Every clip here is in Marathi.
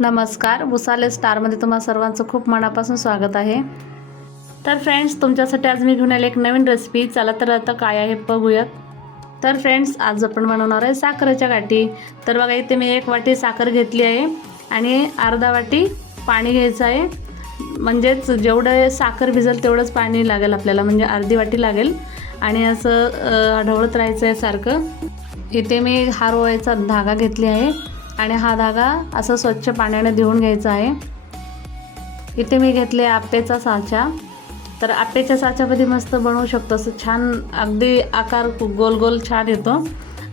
नमस्कार. बुसाले स्टारमध्ये तुम्हा सर्वांचं खूप मनापासून स्वागत आहे. तर फ्रेंड्स तुमच्यासाठी आज मी घेऊन आले एक नवीन रेसिपी चला तर आता काय आहे बघूयात. तर फ्रेंड्स आज आपण बनवणार आहे साखरेच्या गाठी. तर बघा इथे मी एक वाटी साखर घेतली आहे आणि अर्धा वाटी पाणी घ्यायचं आहे. म्हणजेच जेवढं साखर भिजेल तेवढंच पाणी लागेल आपल्याला म्हणजे अर्धी वाटी लागेल. आणि असं ढवळत राहायचं आहे सारखं. इथे मी हार ओवायचा धागा घेतली आहे. आणि हा धागा असं स्वच्छ पाण्याने धुवून घ्यायचा आहे. इथे मी घेतले आप्पेचा साचा. तर आप्पेच्या साच्यामध्ये मस्त बनवू शकतो. असं छान अगदी आकार गोल गोल छान येतो.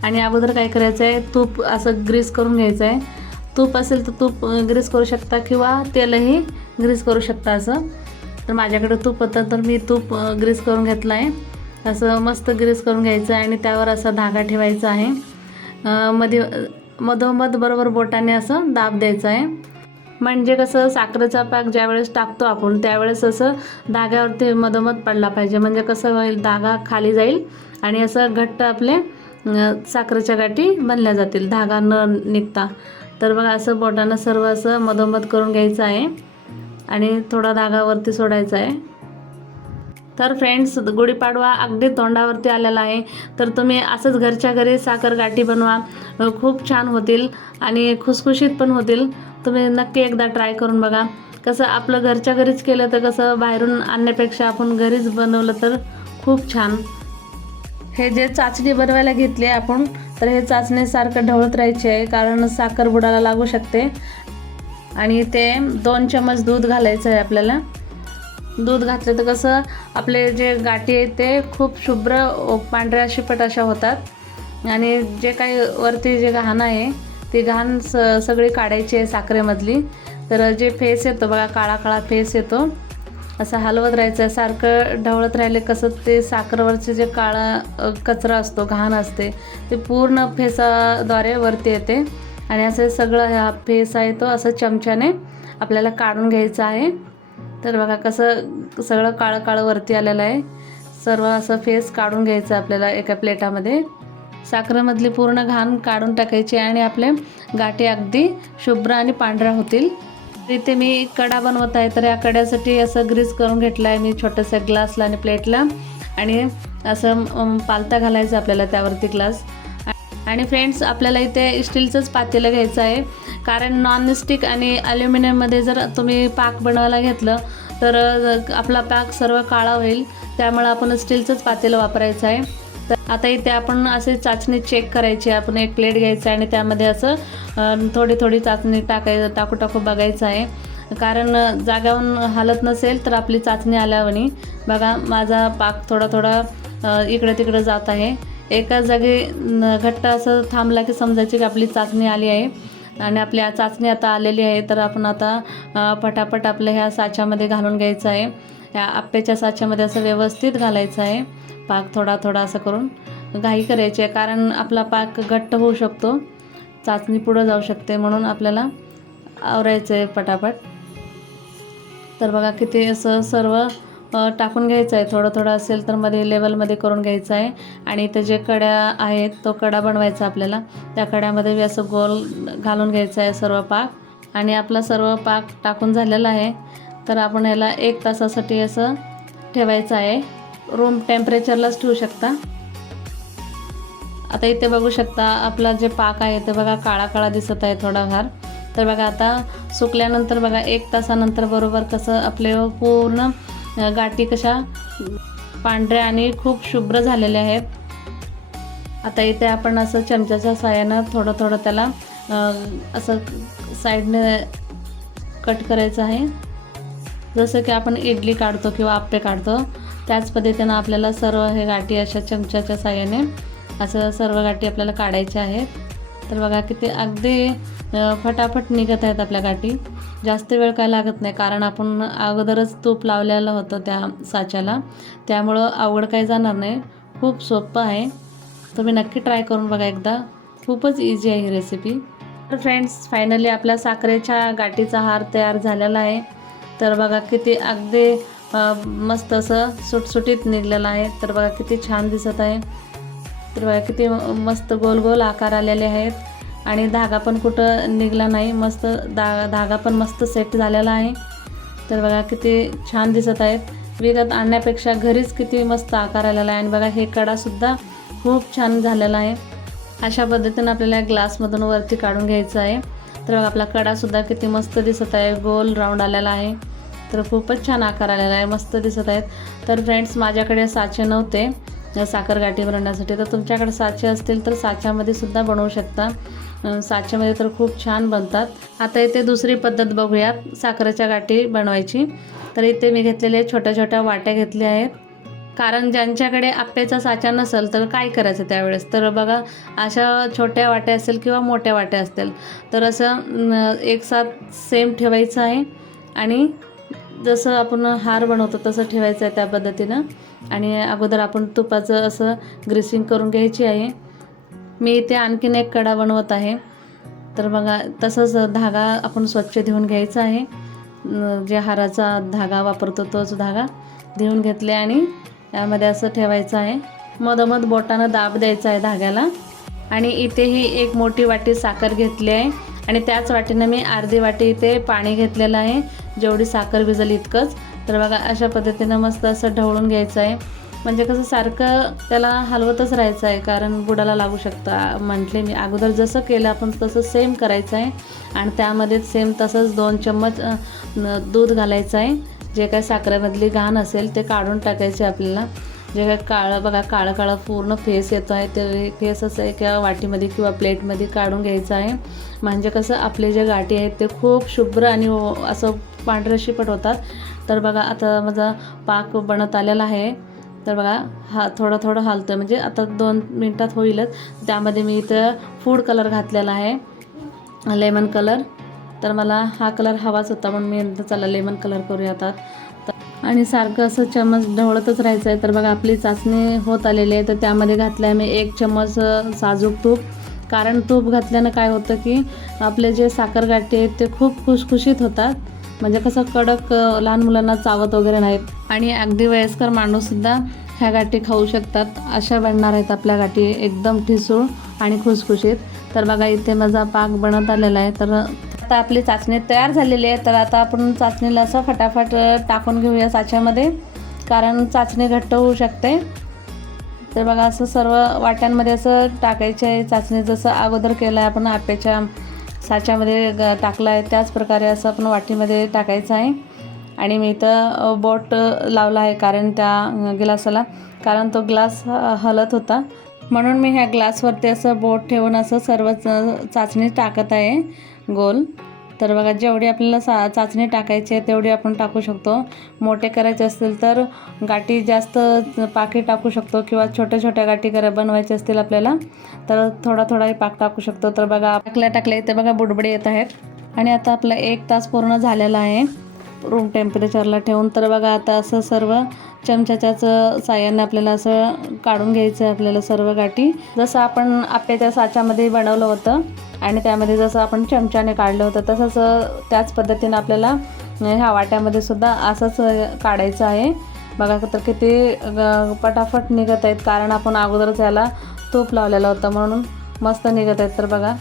आणि अगोदर काय करायचं आहे तूप असं ग्रीस करून घ्यायचं आहे तूप असेल तर तूप ग्रीस करू शकता किंवा तेलही ग्रीस करू शकता असं. तर माझ्याकडे तूप होतं तर मी तूप ग्रीस करून घेतलं आहे असं मस्त ग्रीस करून घ्यायचं आहे आणि त्यावर असा धागा ठेवायचा आहे. मध्ये मधोमध बरोबर बोटाने असं दाब द्यायचं आहे. म्हणजे कसं साखरेचा पाक ज्यावेळेस टाकतो आपण त्यावेळेस असं धाग्यावरती मधोमध पडला पाहिजे. म्हणजे कसं होईल धागा खाली जाईल आणि असं घट्ट आपले साखरेच्या गाठी बनल्या जातील. धागा न निघता. तर बघा असं बोटानं सर्व असं मधोमध करून घ्यायचं आहे आणि थोडा धागावरती सोडायचा आहे. तर फ्रेंड्स गुढीपाडवा अगदी तोंडावरती आलेला आहे. तर तुम्ही असंच घरच्या घरी साखर गाठी बनवा. खूप छान होतील आणि खुसखुशीत पण होतील. तुम्ही नक्की एकदा ट्राय करून बघा. कसं आपलं घरच्या घरीच केलं तर कसं बाहेरून आणण्यापेक्षा आपण घरीच बनवलं तर खूप छान. हे जे चाचणी बनवायला घेतली आहे आपण तर हे चाचणीसारखं ढवळत राहायचे आहे कारण साखर बुडाला लागू शकते. आणि ते दोन चमच दूध घालायचं आहे आपल्याला. दूध घातलं तर कसं आपले जे गाठी आहेत ते खूप शुभ्र पांढऱ्या शिपट अशा होतात. आणि जे काही वरती जे घाण आहे ती घाण स सगळी काढायची आहे साखरेमधली. तर जे फेस येतो बघा काळा काळा फेस येतो. असं हलवत राहायचं आहे सारखं ढवळत राहिले कसं ते साखरवरचे जे काळा कचरा असतो घाण असते ते पूर्ण फेसाद्वारे वरती येते. आणि असं सगळं हा फेस आहे तो असं चमच्याने आपल्याला काढून घ्यायचा आहे. तर बघा कसं सगळं काळं काळं वरती आलेलं आहे. सर्व असं फेस काढून घ्यायचं आपल्याला एका प्लेटामध्ये. साखरेमधली पूर्ण घाण काढून टाकायची आणि आपले गाठी अगदी शुभ्र आणि पांढऱ्या होतील. इथे मी कडा बनवत आहे तर या कड्यासाठी असं ग्रीस करून घेतलं आहे मी छोट्याशा ग्लासला आणि प्लेटला. आणि असं पालता घालायचं आपल्याला त्यावरती ग्लास. आणि फ्रेंड्स आपल्याला इथे स्टीलचंच पातेलं घ्यायचं आहे. कारण नॉनस्टिक आणि ॲल्युमिनियममध्ये जर तुम्ही पाक बनवायला घेतलं तर आपला पाक सर्व काळा होईल. त्यामुळे आपण स्टीलचंच पातेलं वापरायचं आहे. आता इथे आपण असे चाचणी चेक करायची आपण एक प्लेट घ्यायचं आहे आणि त्यामध्ये असं थोडी थोडी चाचणी टाकाय टाकू टाकू बघायचं आहे. कारण जागावून हालत नसेल तर आपली चाचणी आल्यावणी बघा माझा पाक थोडा थोडा इकडं तिकडं जात आहे. एका जागी घट्ट असं थांबला की समजायची की आपली चाचणी आली आहे. आणि आपली चाचणी आता आलेली आहे तर आपण आता पटापट आपल्या ह्या साच्यामध्ये घालून घ्यायचं आहे. ह्या आप्प्याच्या साच्यामध्ये असं व्यवस्थित घालायचं आहे. पाक थोडा थोडा असं करून घाई करायची आहे. कारण आपला पाक घट्ट होऊ शकतो. चाचणी पुढं जाऊ शकते म्हणून आपल्याला आवरायचं आहे पटापट. तर बघा किती असं सर्व टाकून घ्यायचं आहे. थोडं थोडं असेल तर मध्ये लेवलमध्ये करून घ्यायचं आहे. आणि इथे जे कड्या आहेत तो कडा बनवायचा आपल्याला. त्या कड्यामध्ये बी असं गोल घालून घ्यायचं आहे सर्व पाक. आणि आपला सर्व पाक टाकून झालेला आहे. तर आपण ह्याला एक तासासाठी असं ठेवायचं आहे. रूम टेम्परेचरलाच ठेवू शकता. आता इथे बघू शकता आपला जे पाक आहे ते बघा काळा काळा दिसत आहे थोडाफार. तर बघा आता सुकल्यानंतर बघा एक तासानंतर बरोबर कसं आपले पूर्ण गाठी कशा पांढऱ्या आणि खूप शुभ्र झालेल्या आहेत. आता इथे आपण असं चमच्याच्या साह्यानं थोडं थोडं त्याला असं साईडने कट करायचं आहे. जसं की आपण इडली काढतो किंवा आप्पे काढतो. त्याच पद्धतीनं आपल्याला सर्व हे गाठी अशा चमच्याच्या साह्याने असं सर्व गाठी आपल्याला काढायच्या आहेत. तर बघा किती अगदी फटाफट निघत आहेत आपल्या गाठी. जास्त वेळ काय लागत नाही कारण आपण अगोदरच तूप लावलेलं होतं त्या साच्याला. त्यामुळं अवघड काही जाणार नाही. खूप सोपं आहे. तुम्ही नक्की ट्राय करून बघा एकदा. खूपच इझी आहे ही रेसिपी तर फ्रेंड्स फायनली आपल्या साखरेच्या गाठीचा हार तयार झालेला आहे. तर बघा किती अगदी मस्त असं सुटसुटीत निघलेलं आहे. तर बघा किती छान दिसत आहे. तर बघा किती मस्त गोल गोल आकार आलेले आहेत. आणि धागा पण कुठं निघला नाही. मस्त दा धागा पण मस्त सेट झालेला आहे. तर बघा किती छान दिसत आहेत. विकत आणण्यापेक्षा घरीच किती मस्त आकार आलेला आहे. आणि बघा हे कडासुद्धा खूप छान झालेला आहे. अशा पद्धतीनं आपल्याला ग्लासमधून वरती काढून घ्यायचं आहे. तर बघा आपला कडासुद्धा किती मस्त दिसत आहे. गोल राऊंड आलेला आहे. तर खूपच छान आकार आलेला आहे मस्त दिसत आहेत. तर फ्रेंड्स माझ्याकडे साचे नव्हते साखर साखरगाठी बनवण्यासाठी. तर तुमच्याकडे साचे असतील तर साच्यामध्ये सुद्धा बनवू शकता. साच्यामध्ये तर खूप छान बनतात. आता इथे दुसरी पद्धत बघूयात साखरेच्या गाठी बनवायची. तर इथे मी घेतलेले छोट्या छोट्या वाट्या घेतल्या आहेत. कारण ज्यांच्याकडे आप्याचा साचा नसेल तर काय करायचं त्यावेळेस? तर बघा अशा छोट्या वाट्या असेल किंवा मोठ्या वाट्या असतील. तर असं एक साथ सेम ठेवायचं आहे. आणि जसं आपण हार बनवतो तसं ठेवायचं आहे त्या पद्धतीनं. आणि अगोदर आपण तुपाचं असं ग्रेसिंग करून घ्यायची आहे. मी इथे आणखीन एक कडा बनवत आहे. तर बघा तसंच धागा आपण स्वच्छ धुवून घ्यायचा आहे. जे हाराचा धागा वापरतो तोच धागा धुवून घेतले आणि यामध्ये असं ठेवायचं आहे. मधोमध बोटानं दाब द्यायचा आहे धाग्याला. आणि इथेही एक मोठी वाटी साखर घेतली आहे. आणि त्याच वाटीनं मी अर्धी वाटी इथे पाणी घेतलेलं आहे. जेवढी साखर भिजल इतकंच. तर बघा अशा पद्धतीनं मस्त असं ढवळून घ्यायचं आहे. म्हणजे कसं सारखं त्याला हलवतच राहायचं आहे कारण बुडाला लागू शकतं. म्हटले मी अगोदर जसं केलं आपण तसं सेम करायचं आहे. आणि त्यामध्ये सेम तसंच दोन चम्मच दूध घालायचं आहे. जे काय साखरेमधली घाण असेल ते काढून टाकायचे आपल्याला. जे काय काळं बघा काळं काळं पूर्ण फेस येतो आहे. ते फेस असं एका वाटीमध्ये किंवा प्लेटमध्ये काढून घ्यायचं आहे. म्हणजे कसं आपले जे गाठी आहेत ते खूप शुभ्र आणि ओ- असं पांढरे शिपट होतात. तर बघा आता माझा पाक बनत आलेला आहे. तर बघा हा थोडं थोडं हलतं म्हणजे आता दोन मिनटात होईलच. त्यामध्ये मी इथं फूड कलर घातलेला आहे. Lemon colour. तर मला हा कलर हवाच होता म्हणून मी चला लेमन कलर करूया आता आणि सारखं असं चम्मच ढवळतच राहायचं आहे. तर बघा आपली चाचणी होत आलेली आहे. तर त्यामध्ये घातलं आहे मी एक चम्मच साजूक तूप. कारण तूप घातल्यानं काय होतं की आपले जे साखर गाठी आहेत ते खूप खुशखुशीत होतात. म्हणजे कसं कडक लहान मुलांना चावत वगैरे नाहीत. आणि अगदी वयस्कर माणूससुद्धा ह्या गाठी खाऊ शकतात. अशा बनणार आहेत आपल्या गाठी. एकदम ठिसूळ आणि खुसखुशीत. तर बघा इथे माझा पाक बनत आलेला आहे. तर आता आपली चाचणी तयार झालेली आहे तर आता आपण चाचणीला असं फटाफट टाकून घेऊया साच्यामध्ये कारण चाचणी घट्ट होऊ शकते. तर बघा असं सर्व वाट्यांमध्ये असं टाकायचे आहे चाचणी जसं अगोदर केलं आहे आपण आप्याच्या साच्यामध्ये ग टाकलं आहे त्याच प्रकारे असं आपण वाटीमध्ये टाकायचं आहे. आणि मी इथं बोट लावला आहे कारण त्या ग्लासाला कारण तो ग्लास हलत होता. म्हणून मी ह्या ग्लासवरती असं बोट ठेवून असं सर्व चाचणी टाकत आहे. गोल. तर बघा जेवढी आपल्याला सा चाचणी टाकायची आहे तेवढी आपण टाकू शकतो. मोठे करायचे असतील तर गाठी जास्त पाकी टाकू शकतो किंवा छोट्या छोट्या गाठी करा बनवायचे असतील आपल्याला तर थोडा थोडाही पाक टाकू शकतो. तर बघा टाकल्या टाकल्या इथे बघा बुडबुडे येत आहेत. आणि आता आपला एक तास पूर्ण झालेला आहे. रूम टेम्परेचरला ठेवून. तर बघा आता असं सर्व चमच्याच्याच साह्याने आपल्याला असं काढून घ्यायचं आहे आपल्याला सर्व गाठी. जसं आपण आप्याच्या साच्यामध्ये बनवलं होतं आणि त्यामध्ये जसं आपण चमच्याने काढलं होतं तसंच त्याच पद्धतीनं आपल्याला ह्या वाट्यामध्ये सुद्धा असंच काढायचं आहे. बघा तर किती पटाफट निघत आहेत कारण आपण अगोदरच याला तूप लावलेलं होतं म्हणून मस्त निघत आहेत तर बघा.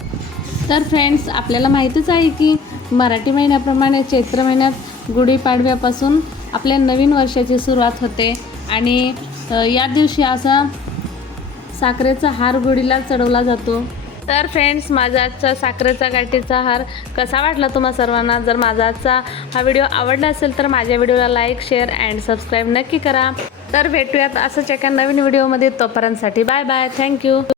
तर फ्रेंड्स आपल्याला माहीतच आहे की मराठी महिन्याप्रमाणे चैत्र महिन्यात गुढीपाडव्यापासून आपल्या नवीन वर्षाची सुरुवात होते. आणि या दिवशी असा साखरेचा हार गुढीला चढवला जातो. तर फ्रेंड्स माझा आजचा साखरेचा गाठीचा हार कसा वाटला तुम्हा सर्वांना? जर माझा आजचा हा व्हिडिओ आवडला असेल तर माझ्या व्हिडिओला लाईक शेअर अँड सबस्क्राईब नक्की करा. तर भेटूयात असंच एका नवीन व्हिडिओमध्ये. तोपर्यंतसाठी बाय बाय. थँक्यू